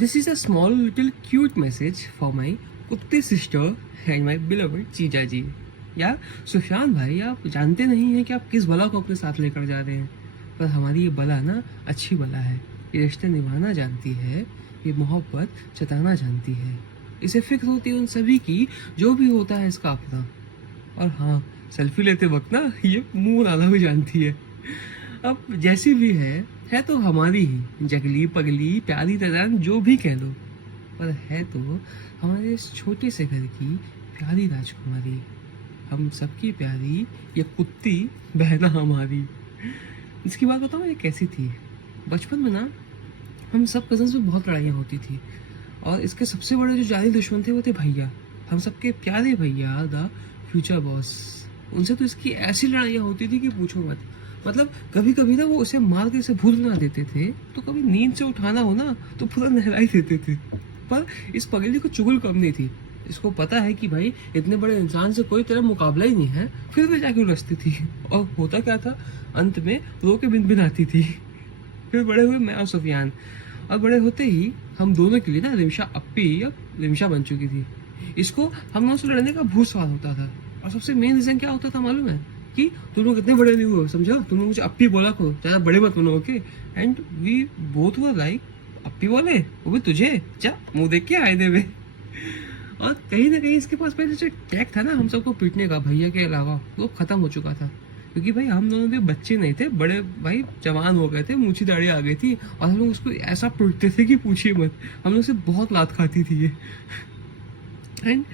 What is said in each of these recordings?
This is a small little cute message for my कुत्ते sister and my beloved जीजा जी। यार सुफियान भाई, आप जानते नहीं हैं कि आप किस बला को अपने साथ लेकर जा रहे हैं। पर हमारी ये बला ना अच्छी बला है। ये रिश्ते निभाना जानती है, ये मोहब्बत जताना जानती है। इसे फिक्र होती है उन सभी की जो भी होता है इसका अपना। और हाँ, सेल्फी लेते वक्त ना ये मुंह बनाना भी जानती है। अब जैसी भी है तो हमारी ही जगली पगली प्यारी तरह जो भी कह लो, पर है तो हमारे इस छोटे से घर की प्यारी राजकुमारी, हम सबकी प्यारी ये कुत्ती बहना हमारी। इसकी बात बताओ ये कैसी थी। बचपन में ना हम सब कजन्स में बहुत लड़ाइयाँ होती थी, और इसके सबसे बड़े जो जानी दुश्मन थे वो थे भैया। हम सबके प्यारे भैया द फ्यूचर बॉस। उनसे तो इसकी ऐसी लड़ाइयाँ होती थी कि पूछो मत। मतलब कभी कभी ना वो उसे मार के इसे भूल ना देते थे, तो कभी नींद से उठाना हो ना तो पूरा नहलाई देते थे। पर इस पगली को चुगल कम नहीं थी। इसको पता है कि भाई इतने बड़े इंसान से कोई तेरा मुकाबला ही नहीं है, फिर भी जाके उलझती थी। और होता क्या था, अंत में रो के बिन आती थी। फिर बड़े हुए मैं और सुफियान, और बड़े होते ही हम दोनों के लिए ना रिमशा अप्पी अब रिमशा बन चुकी थी। इसको हम दोनों से लड़ने का बहुत सवाल होता था। और सबसे मेन रीजन क्या होता था मालूम है, कि तुम लोग इतने बड़े नहीं हुए, समझो, तुम लोग मुझे अप्पी बोला करो, ज़्यादा बड़े मत बनो, okay. And we both were like अप्पी बोले वो भी तुझे, जा मुंह देख के आईने में। और कहीं ना कहीं इसके पास पहले जो टैग था ना हम सबको पीटने का, भैया के अलावा वो खत्म हो चुका था। क्योंकि भाई हम दोनों भी बच्चे नहीं थे, बड़े भाई जवान हो गए थे, मूछी दाढ़ी आ गई थी, और हम लोग उसको ऐसा पीटते थे कि पूछिए मत। हम लोग से बहुत लात खाती थी ये। एंड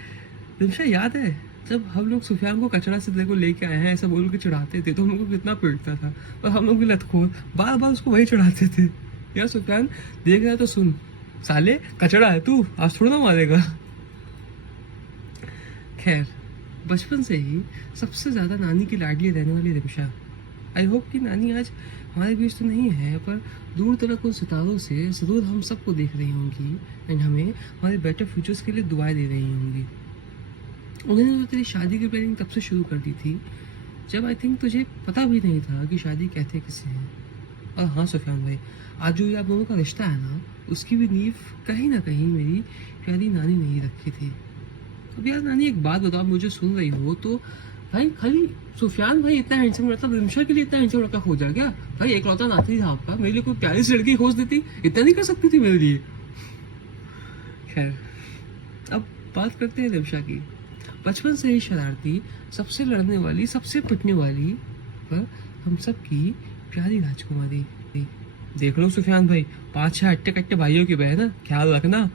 रिमशा याद है जब हम लोग सुफियान को कचरा से देखो लेके आए हैं ऐसा बोल के चढ़ाते थे, तो हम लोग को कितना पीटता था। और हम लोग भी लतखोर बार बार उसको वही चढ़ाते थे। यार सुफियान देख रहा है तो सुन, साले कचड़ा है तू, आज थोड़ा ना मारेगा। खैर, बचपन से ही सबसे ज़्यादा नानी की लाडली रहने वाली रिमशा। आई होप कि नानी आज हमारे बीच तो नहीं है, पर दूर तक उन सितारों से ज़रूर हम सबको देख रही होंगी, एंड हमें हमारे बेटर फ्यूचर्स के लिए दुआएं दे रही होंगी। उन्होंने तो तेरी शादी की प्लानिंग तब से शुरू कर दी थी जब आई थिंक तुझे पता भी नहीं था कि शादी कहते किसे हैं। और हाँ सुफियान भाई, आज जो ये आप दोनों का रिश्ता है ना, उसकी भी नींव कहीं ना कहीं मेरी प्यारी नानी ने ही रखी थी। अब यार नानी एक बात बताओ, मुझे सुन रही हो तो, भाई खाली सुफियान भाई इतना हैंडसम, मतलब रिमशा के लिए इतना हैंडसम लड़का खोजा क्या? भाई एक लौता नाती था आपका, मेरे लिए कोई प्यारी सी लड़की खोज देती, इतना नहीं कर सकती थी मेरे लिए? खैर, अब बात करते हैं रिमशा की। बचपन से ही शरारती, सबसे लड़ने वाली, सबसे पिटने वाली, पर हम सब की प्यारी राजकुमारी। देख लो सुफियान भाई, 5-6 अट्टे कट्टे भाइयों की बहन, ख्याल रखना।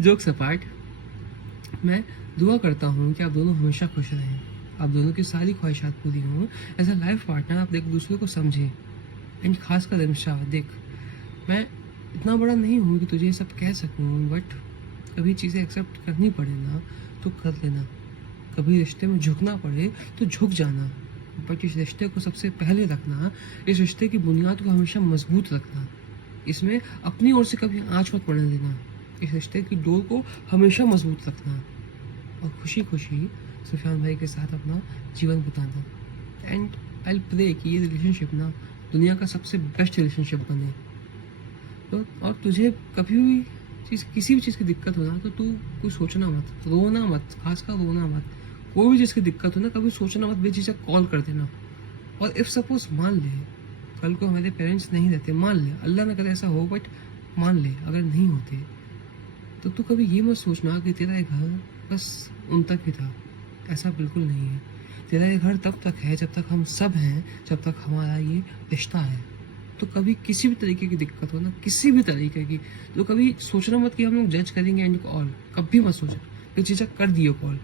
जोक सपाट, मैं दुआ करता हूँ कि आप दोनों हमेशा खुश रहें, आप दोनों की सारी ख्वाहिशात पूरी हों। एज अ लाइफ पार्टनर आप एक दूसरे को समझें। एंड खास कर रिमशा, देख मैं इतना बड़ा नहीं हूँ कि तुझे ये सब कह सकूँ, बट कभी चीज़ें एक्सेप्ट करनी पड़े ना तो कर लेना। कभी रिश्ते में झुकना पड़े तो झुक जाना, बट इस रिश्ते को सबसे पहले रखना, इस रिश्ते की बुनियाद को हमेशा मजबूत रखना। इसमें अपनी ओर से कभी आँच मत पड़ने देना। इस रिश्ते की डोर को हमेशा मजबूत रखना, और खुशी खुशी सुफियान भाई के साथ अपना जीवन बिताना। एंड आई प्रे कि ये रिलेशनशिप ना दुनिया का सबसे बेस्ट रिलेशनशिप बने। तो और तुझे कभी भी किसी भी चीज़ की दिक्कत हो ना तो तू कुछ सोचना मत, रोना मत, खासकर रोना मत। कोई भी चीज़ की दिक्कत हो ना कभी सोचना मत, बेझिझक कॉल कर देना। और इफ़ सपोज मान ले कल को हमारे पेरेंट्स नहीं रहते, मान ले, अल्लाह ना करे ऐसा हो, बट मान ले अगर नहीं होते, तो तू कभी ये मत सोचना कि तेरा ये घर बस उन तक ही था। ऐसा बिल्कुल नहीं है। तेरा ये घर तब तक है जब तक हम सब हैं, जब तक हमारा ये रिश्ता है। तो कभी किसी भी तरीके की दिक्कत हो ना, किसी भी तरीके की, तो कभी सोचना मत कि हम लोग जज करेंगे एंड कॉल, कभी मत सोचो। बेझिझक कर दियो कॉल।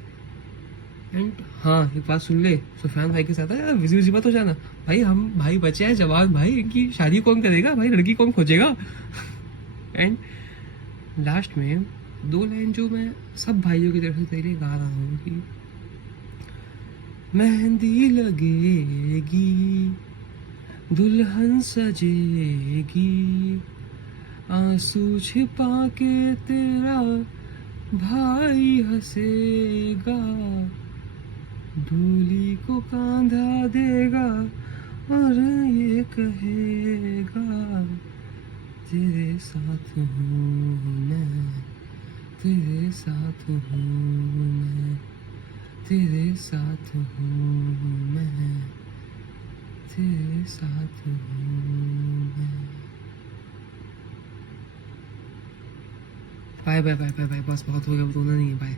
एंड हाँ एक बात सुन ले, सुफियान भाई के साथ यार बिजी बिजी मत हो जाना। भाई हम भाई बचे हैं जवान भाई, इनकी शादी कौन करेगा भाई, लड़की कौन खोजेगा। एंड लास्ट में 2 लाइन जो मैं सब भाइयों की तरफ से तेरे लिए गा रहा हूँ कि मेहंदी लगेगी, दुल्हन सजेगी, आंसू छिपा के तेरा भाई हंसेगा, दूल्ही को कांधा देगा और ये कहेगा तेरे साथ हूँ मैं, तेरे साथ हूँ मैं, तेरे साथ हूँ मैं, तेरे साथ हूँ मैं। Bye bye bye bye bye, बस बहुत हो गया, अब रोना नहीं है, बाय।